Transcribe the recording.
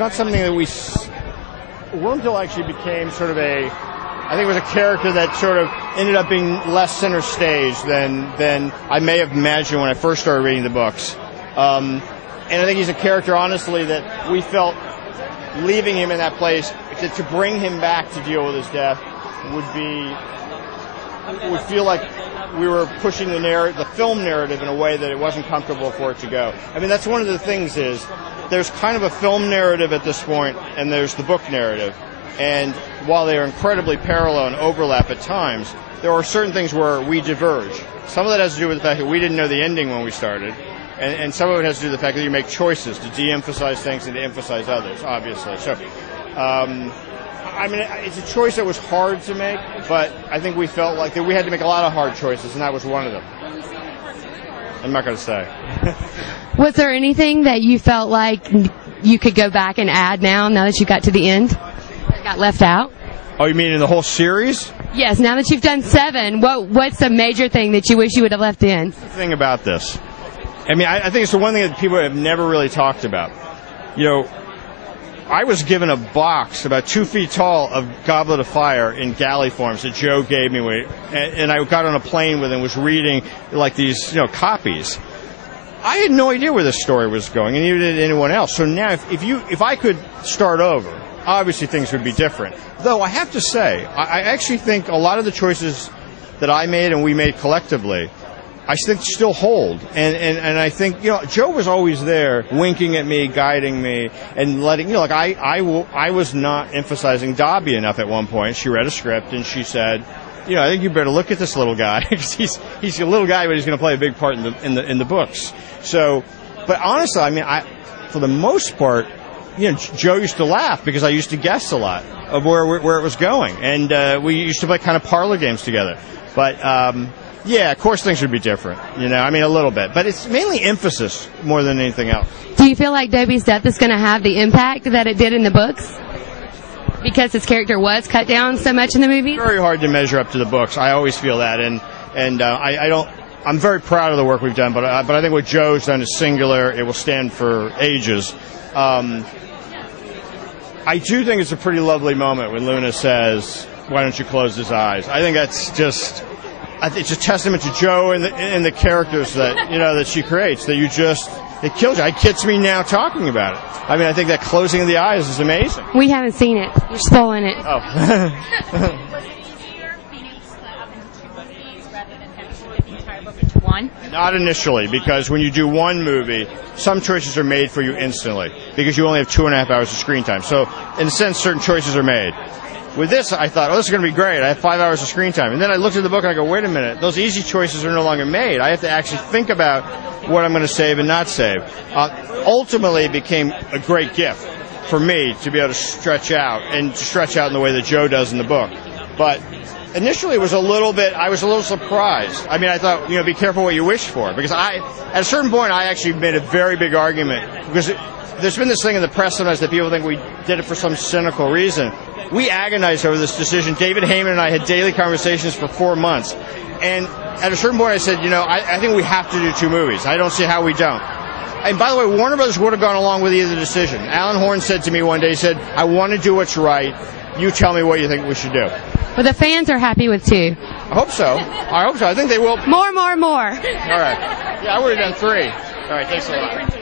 Not something that Wormtail actually became sort of I think it was a character that sort of ended up being less center stage than I may have imagined when I first started reading the books. And I think he's a character, honestly, that we felt leaving him in that place, to bring him back to deal with his death would feel like we were pushing the film narrative in a way that it wasn't comfortable for it to go. I mean, that's one of the things is there's kind of a film narrative at this point, and there's the book narrative. And while they are incredibly parallel and overlap at times, there are certain things where we diverge. Some of that has to do with the fact that we didn't know the ending when we started, and some of it has to do with the fact that you make choices to de-emphasize things and to emphasize others, obviously. So, I mean, it's a choice that was hard to make, but I think we felt like that we had to make a lot of hard choices, and that was one of them. I'm not going to say. Was there anything that you felt like you could go back and add now that you got to the end? That got left out? Oh, you mean in the whole series? Yes, now that you've done 7, what's the major thing that you wish you would have left in? The thing about this, I mean, I think it's the one thing that people have never really talked about. You know, I was given a box about 2 feet tall of Goblet of Fire in galley forms that Joe gave me, and I got on a plane with him and was reading like these, copies. I had no idea where this story was going, and neither did anyone else. So now, if I could start over, obviously things would be different. Though I have to say, I actually think a lot of the choices that I made and we made collectively, I think still hold. And I think, Joe was always there winking at me, guiding me, and letting, I was not emphasizing Dobby enough at one point. She read a script and she said, I think you better look at this little guy, because he's a little guy, but he's going to play a big part in the books. So, but honestly, I mean, for the most part, Joe used to laugh because I used to guess a lot of where it was going, and we used to play kind of parlor games together. But yeah, of course things would be different, I mean, a little bit, but it's mainly emphasis more than anything else. Do you feel like Dobby's death is going to have the impact that it did in the books? Because his character was cut down so much in the movie? Very hard to measure up to the books. I always feel that, and I'm very proud of the work we've done, but I think what Joe's done is singular. It will stand for ages. I do think it's a pretty lovely moment when Luna says, "Why don't you close his eyes?" I think that's just, it's a testament to Joe and the characters that that she creates. That it kills you. It gets me now talking about it. I mean, I think that closing of the eyes is amazing. We haven't seen it. You're spoiling it. Oh. Was it easier being able to split up into 2 movies rather than having to split the entire book into one? Not initially, because when you do one movie, some choices are made for you instantly, because you only have 2.5 hours of screen time. So, in a sense, certain choices are made. With this, I thought, this is going to be great. I have 5 hours of screen time. And then I looked at the book and I go, wait a minute. Those easy choices are no longer made. I have to actually think about what I'm going to save and not save. Ultimately, it became a great gift for me to be able to stretch out in the way that Joe does in the book. But initially, I was a little surprised. I mean, I thought, be careful what you wish for. Because at a certain point, I actually made a very big argument. Because there's been this thing in the press sometimes that people think we did it for some cynical reason. We agonized over this decision. David Heyman and I had daily conversations for 4 months. And at a certain point I said, I think we have to do 2 movies. I don't see how we don't. And by the way, Warner Brothers would have gone along with either decision. Alan Horn said to me one day, he said, I want to do what's right. You tell me what you think we should do. Well, the fans are happy with 2. I hope so. I think they will. More. All right. Yeah, I would have done 3. All right, thanks a lot.